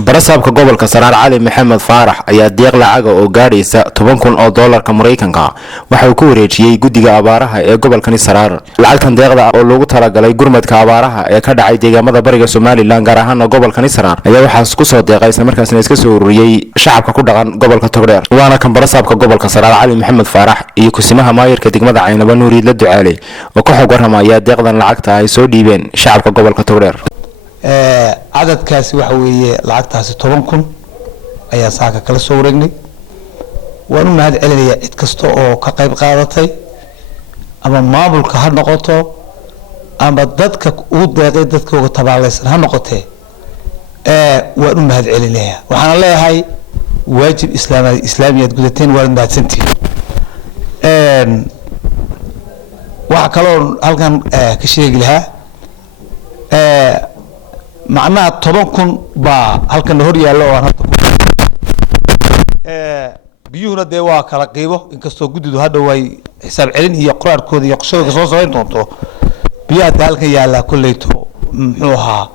barasaabka gobolka Saraar Cali Maxamed Faarax ayaa deeq lacag oo gaaraysa 10,000 oo doolarka Mareykanka waxa uu ku wareejiyay guddiga abaaraha ee gobolka Saraar. Lacagtan deeqda oo loogu talagalay gurmadka abaaraha ee ka dhacay deegaamada bariga Soomaaliland gaar ahaan gobolka Saraar ayaa waxa ku soo deeqay isla markaasna iska soo ururiyay shacabka ku dhaqan gobolka Togdheer. Waana kan barasaabka gobolka Saraar Cali Maxamed Faarax iyo kusimaha maayirka degmada Caynaba Nuuriid la ducaalay oo ka xog waramaya deeqdan lacagta ay soo dhiibeen shacabka gobolka Togdheer. عددكاس وحوي لعقتها 10,000 ayaa saaka kala soo wareegnay waanu mahad celinaya cid kasto oo ka qayb qaadatay ama maamulka ha noqoto ama dadka u deeqay dadka uga tabaalaysan ha noqotee waanu mahad celinaya waxaan leeyahay waajib islaamiyad gudateen waa mahadsantiin waxa kale oo halkan ka sheegi lahaa معناها 10,000 با halkan hor yaalo oo hadda biyuuna de waa kala qiibo inkastoo gudidu hadda way xisaab celin iyo qoraarkooda iyo qoshada soo soo doonto biyaha halkan yaala kulleeto muxuu ahaa